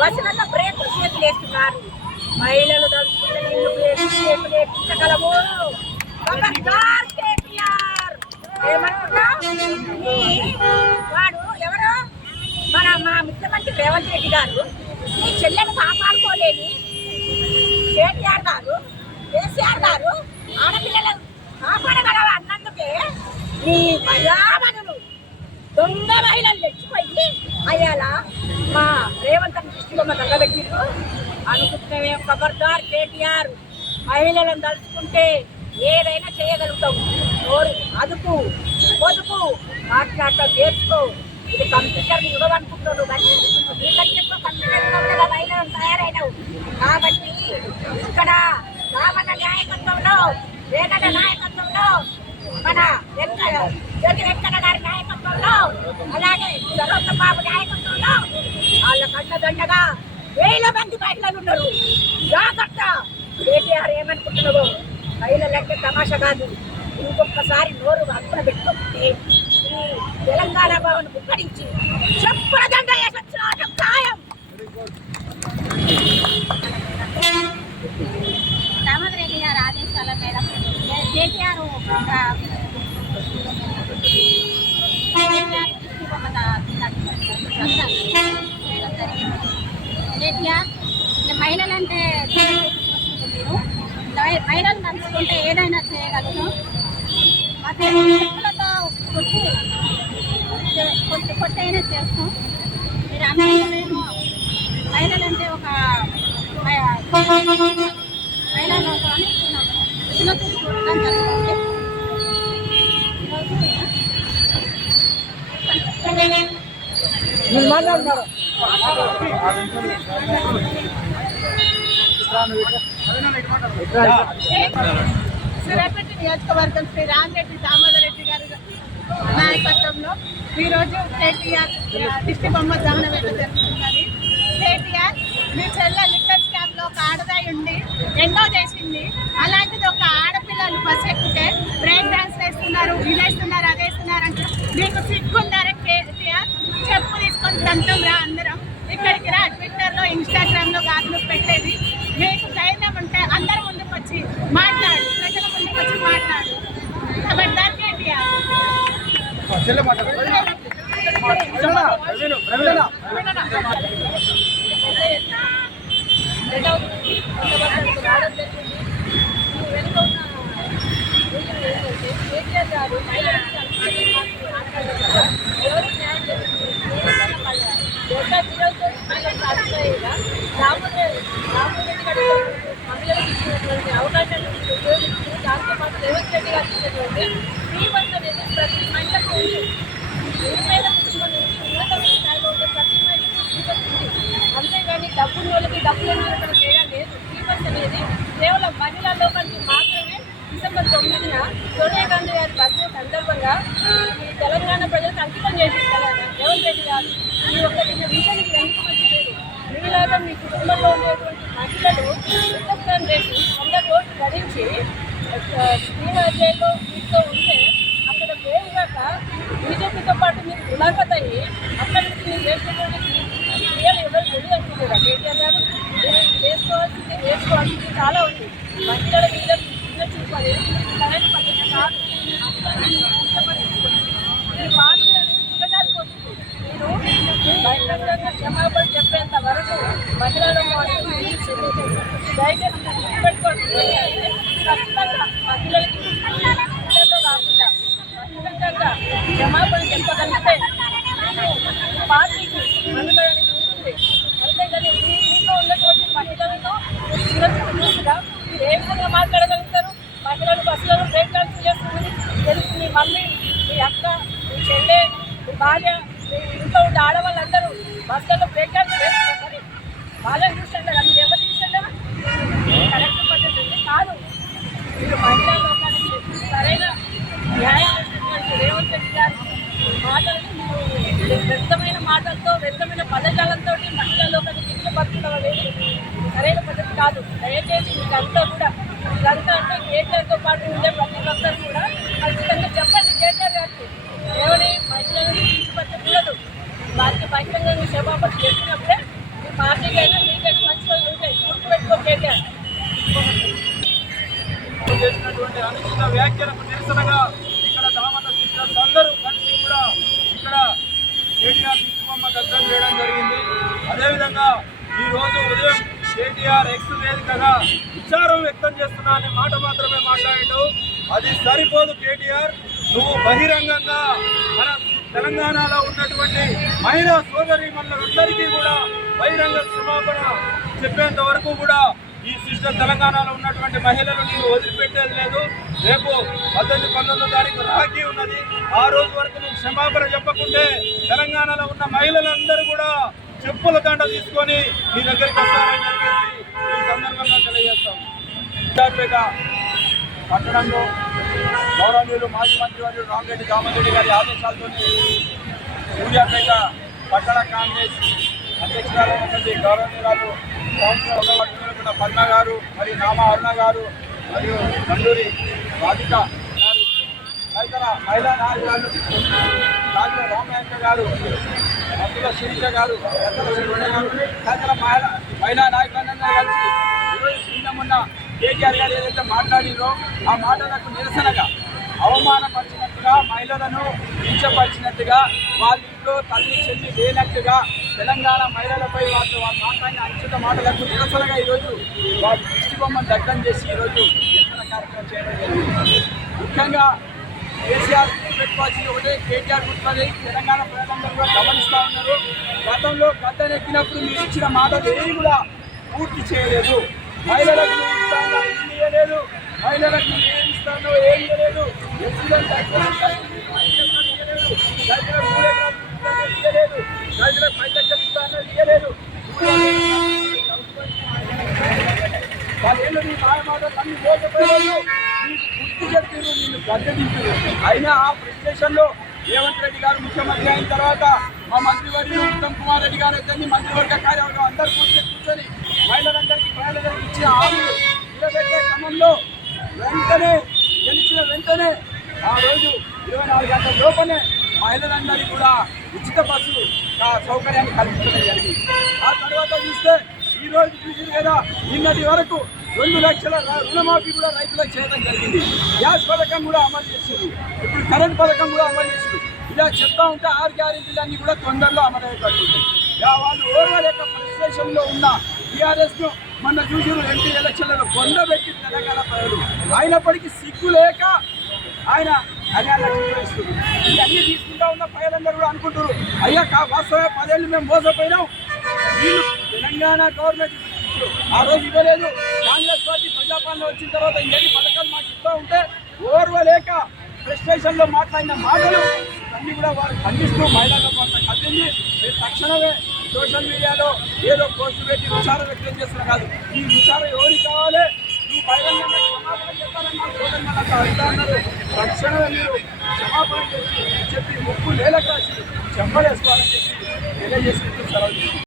బస్సులలో బ్రేకులు చేతులు వేస్తున్నారు. మహిళలు దలుచుకుంటే నిన్ను చేతులు ఎక్కించగలము. వాడు ఎవరు? మా ముఖ్యమంత్రి రేవంత్ రెడ్డి గారు ఈ చెల్లెను కాపాడుకోలేని కేటీఆర్ గారు, కేసీఆర్ గారు ఆడపిల్లలను కాపాడగలవ అన్నందుకే ఈ మహిళామణులు దొంగ మహిళలు తెచ్చిపోయి అయ్యాలా మా రేవంత్ అని దృష్టిలో మా తగ్గబెట్టిండ్రు అనుకుంటున్నామే. ఖబర్దార్ కేటీఆర్, మహిళలను తలుచుకుంటే ఏదైనా చేయగలుగుతాం. నోరు అదుపు పొదుపు మాట్లాడటం నేర్చుకో. ఇది కంప్యూటర్ ఇవ్వనుకుంటున్నావు కానీ నీకంటే కంప్యూటర్ మహిళలను తయారైనవు కాబట్టి ఇక్కడ రామన్న నాయకత్వంలో, వేగన నాయకత్వంలో, మన జ్యోతి వెంకన్న గారి నాయకత్వంలో, అలాగే సరోత్త బాబు నాయకత్వంలో వాళ్ళ కళ్ళదండగా 1000 మంది మహిళలు ఉన్నారు. జాగ్రత్త. కేటీఆర్ ఏమనుకుంటున్నావో మహిళలంటే తమాషా కాదు. ఇంకొకసారి నోరు అప్పున పెట్టుకుంటే ఈ తెలంగాణ భవన్ ముక్కడించి చెప్పుల దండ వేసొచ్చిన ఖాయం. దామోదర్ రెడ్డి గారి ఆదేశాల మేడం కేటీఆర్ కేటీఆర్ మహిళలంటే మీరు మహిళలు తలుచుకుంటే ఏదైనా చేయగలుగుతాం. మాకు చెప్పులతో కొట్టైనా చేస్తాం. మీరు అందరూ మహిళలంటే ఒక మహిళలు చిన్న చూడడం జరుగుతుంది. మాట్లాడుతున్నారు సూర్యాపేట నియోజకవర్గం శ్రీ రామిరెడ్డి దామోదర్ రెడ్డి గారి నాయకత్వంలో ఈరోజు కేటీఆర్ దిష్టి బొమ్మ దహనం వేట జరుగుతున్నది. కేటీఆర్ మీ చెల్లె లిక్కర్ స్కామ్ లో ఒక ఆడదాయి ఉండి ఎన్నో చేసింది. అలాంటిది ఒక ఆడపిల్లలు బస్ ఎక్కితే బ్రేక్ డాన్స్ వేస్తున్నారు, ఇదేస్తున్నారు, అదేస్తున్నారు అంటే మీకు సిగ్గుండారా కేటీఆర్? చెప్పు తీసుకొని తంతం రా, అందరం ఇక్కడికి రా. ట్విట్టర్లో, ఇన్స్టాగ్రామ్లో కాదు పెట్టేది. మీకు ధైర్యం ఉంటే అందరి ముందుకు వచ్చి మాట్లాడు, ప్రజల ముందుకు వచ్చి మాట్లాడు. ఖబర్దార్ కేటీఆర్. కేటీఆర్ గారు అవకాశాలను ఉపయోగించి దాంతో పాటు రేవంత్ రెడ్డి గారు ఇచ్చినటువంటి శ్రీమంత అనేది ప్రతి మహిళకు ఉంది. నిరుపేద కుటుంబం నుంచి ఉన్నతమైన స్థాయిలో ఉండే ప్రతి మహిళకు ఉంది. అంతేగాని డబ్బుల వాళ్ళకి డబ్బు లేని వాళ్ళకి తేడా లేదు. శ్రీమంత అనేది కేవలం మహిళా లోకానికి మాత్రమే. డిసెంబర్ 9న సోనియా గాంధీ గారి బర్త్డే సందర్భంగా ఈ తెలంగాణ ప్రజలకు అంకితం చేసిన రేవంత్ రెడ్డి గారు ఈ ఒక్క విషయానికి ఎందుకు మంచిది? మీలాగా మీ కుటుంబంలో ఉండేటువంటి మహిళలు ఉత్తప్తం చేసి 100 కోట్లు భరించి శ్రీరాజ్యంలో మీతో ఉంటే అక్కడ వేరుగాక బీజేపీతో పాటు మీరు ములాఖత్ అయ్యి అక్కడి నుంచి మీరు చేసినటువంటి క్రియలు ఎవరు తెలియదు అనుకుంటారా? కేటీఆర్ గారు వేసుకోవాల్సింది చాలా ఉంది. మహిళల మీద చిన్న చూపాలి సరైన పద్ధతి కాదు. మీరు పార్టీ అనేది దిగజారిపోతుంది. మీరు బహిరంగంగా క్షమాపణ చెప్పేంత వరకు మహిళల దయచేసి గుర్తుపెట్టుకోండి. ఖచ్చితంగా మహిళలకి కాకుండా బహిరంగంగా క్షమాపణ చెప్పగలిగితే పార్టీకి మనుగడని ఉంటుంది. అంతేగాని మీలో ఉన్నటువంటి మహిళలను సురక్షితంగా మీరు ఏ విధంగా మాట్లాడగలుగుతారు? మహిళలు బస్సులను బ్రేక్ డాన్స్ చేస్తుంది తెలుసు. మీ మమ్మీ, మీ అక్క, మీ చెల్లె, మీ భార్య, మీ ఇంట్లో ఉండే ఆడవాళ్ళందరూ బస్సులలో బ్రేక్ డాన్స్ చేస్తున్నారు. మరి వాళ్ళని చూసండి కదా, మీరు ఎవరు చూసండి? కరెక్ట్ పద్ధతి కాదు. మీరు మహిళా లోకానికి సరైన న్యాయం చేసినటువంటి రేవంత్ రెడ్డి గారి మాటలను మీరు వ్యక్తమైన మాటలతో, వ్యక్తమైన పదజాలంతో మహిళా లోకాన్ని కించపరచడం అనేది సరైన పద్ధతి కాదు. దయచేసి మీరంతా కూడా ఇదంతా అంటే కేటీఆర్తో పాటు ఉండే ప్రతి ఒక్కరు కూడా ఖచ్చితంగా చెప్పండి కేటీఆర్ గారికి. ఏమని మహిళలను కించపరచకూడదు. వారికి బహిరంగంగా క్షమాపణ చెప్పినప్పుడే మీ పార్టీకైనా మీకైనా మంచి రోజులు ఉంటాయి. గుర్తుపెట్టుకో కేటీఆర్. చేసినటువంటి అనుచిత వ్యాఖ్యలకు నిరసనగా ఇక్కడ దామన్న సిస్టర్స్ అందరూ కలిసి కూడా ఇక్కడ కేటీఆర్ దిష్టిబొమ్మ దగ్ధం చేయడం జరిగింది. అదేవిధంగా ఈరోజు ఉదయం కేటీఆర్ ఎక్స్ వేదికగా విచారం వ్యక్తం చేస్తున్నా అనే మాట మాత్రమే మాట్లాడాడు. అది సరిపోదు. కేటీఆర్ నువ్వు బహిరంగంగా మన తెలంగాణలో ఉన్నటువంటి మహిళా సోదరీమణులందరికీ కూడా బహిరంగ క్షమాపణ చెప్పేంత వరకు కూడా ఈ సిస్టర్ తెలంగాణలో ఉన్నటువంటి మహిళలు నీవు వదిలిపెట్టేది లేదు. రేపు 18-19 తారీఖు రాఖీ ఉన్నది. ఆ రోజు వరకు నువ్వు క్షమాపణ చెప్పకుంటే తెలంగాణలో ఉన్న మహిళలందరూ కూడా చెప్పుల దండ తీసుకొని నీ దగ్గరికి వస్తారని చెప్పేసి ఈ సందర్భంగా తెలియజేస్తాం. సూర్యాపేట పట్టణంలో గౌరవనీయులు మాజీ మంత్రివర్యులు రామిరెడ్డి దామోదర్ గారి ఆదేశాలతో సూర్యాపేట పట్టణ కాంగ్రెస్ అధ్యక్షురాలైనటువంటి గౌరవనీయురాలు కౌన్సిలర్ పద్మ గారు, మరియు నామా అరుణ గారు, మరియు నండూరి రాధిక గారు, తదితర మహిళా నాయకురాలు రాజుల రామయ్య గారు, మత్తుల శిరీష గారు, తదితర మహిళా నాయకులందరూ కలిసి నిన్న మొన్న కేటీఆర్ గారు ఏదైతే మాట్లాడినో ఆ మాటలకు నిరసనగా అవమానపరిచినట్టుగా, మహిళలను కించపరిచినట్టుగా, వాళ్ళ ఇంట్లో తల్లి చెల్లి లేనట్టుగా తెలంగాణ మహిళలపై వాళ్ళు మాట్లాడిన అనుచిత మాటలకు నిరసనగా ఈరోజు వాళ్ళు దిష్టిబొమ్మను దగ్ధం చేసి ఈరోజు నిరసన కార్యక్రమం చేయడం జరిగింది. ముఖ్యంగా కేసీఆర్ పెట్టుకోవాల్సింది ఒకటే, కేటీఆర్ గుర్తుపడి తెలంగాణ ప్రజలందరూ కూడా గమనిస్తూ ఉన్నారు. గతంలో గద్దెనెక్కినప్పుడు మీరు ఇచ్చిన మాటలు ఏమి కూడా పూర్తి చేయలేదు. మహిళలకు ఇస్తానో ఇల్లు ఇవ్వలేదు, మహిళలకు ఏమి ఇస్తానో ఏమి ఇవ్వలేదు, రైతులకు రైతులకు 3 ఎకరాలు ఇవ్వలేదు, రైతులకు 10 లక్షలు ఇస్తానో చేయలేదు. వాళ్ళేళ్ళు నీ మాయమాటలు అన్ని మోసపోయారు, నీకు గుర్తు చెప్పారు, నిన్ను గద్దె దింపారు. అయినా ఆ ప్రెస్టేషన్లో రేవంత్ రెడ్డి గారు ముఖ్యమంత్రి అయిన తర్వాత మా మంత్రివర్యులు ఉత్తమ్ కుమార్ రెడ్డి గారు అయితే మంత్రివర్గ కార్యవర్గం అందరూ కూర్చొని మహిళలందరికీ ఇచ్చిన హామీలు నిలబెట్టే క్రమంలో గెలిచిన వెంటనే ఆ రోజు 24 గంటల లోపలే మహిళలందరికీ కూడా ఉచిత బస్సు సౌకర్యాన్ని కల్పించడం జరిగింది. ఆ తర్వాత చూస్తే ఈ రోజు చూసింది కదా, నిన్నటి వరకు 2 లక్షల రుణమాఫీ కూడా రైతులకు చేయడం జరిగింది. గ్యాస్ పథకం కూడా అమలు చేసింది. ఇప్పుడు కరెంట్ పథకం కూడా అమలు చేసింది. ఇలా చెప్తా ఉంటే 6 గ్యారెంటీలన్నీ కూడా తొందరలో అమలు అయిపోతుంది. వాళ్ళు ఓర్వలేక ఫ్రస్ట్రేషన్లో ఉన్న టీఆర్ఎస్ను మొన్న చూసిన ఎంపీ ఎలక్షన్లలో పొందబెట్టి తెలంగాణ ప్రజలు అయినప్పటికీ సిగ్గు లేక ఆయన అన్యాయాలు చేస్తుంది. ఇవన్నీ తీసుకుంటా ఉన్న ప్రజలందరూ కూడా అనుకుంటున్నారు, అయ్యా వాస్తవమే 10 ఏళ్ళు మేము మోసపోయినాం, వీళ్ళు తెలంగాణ గవర్నమెంట్ ఆ రోజు ఇవ్వలేదు, కాంగ్రెస్ పార్టీ ప్రజాపాలన వచ్చిన తర్వాత ఎన్ని పథకాలు మాకు ఇస్తూ ఉంటే ఓర్వలేక ఫ్రస్ట్రేషన్లో మాట్లాడిన మాటలు అన్నీ కూడా వారు ఖండిస్తూ మహిళల పట్ల కదిలింది. మీరు తక్షణమే సోషల్ మీడియాలో ఏదో పోస్టు పెట్టి విచారం వ్యక్తం చేస్తున్నా కాదు, ఈ విచారం ఎవరికి కావాలి, నువ్వు బహిరంగంగా క్షమాపణ చెప్పాలన్నారు. తక్షణమే మీరు క్షమాపణ చెప్పి ముక్కు నేలకు రాసి చెప్పలేసుకోవాలని చెప్పి తెలియజేసుకుంటూ సెలవు.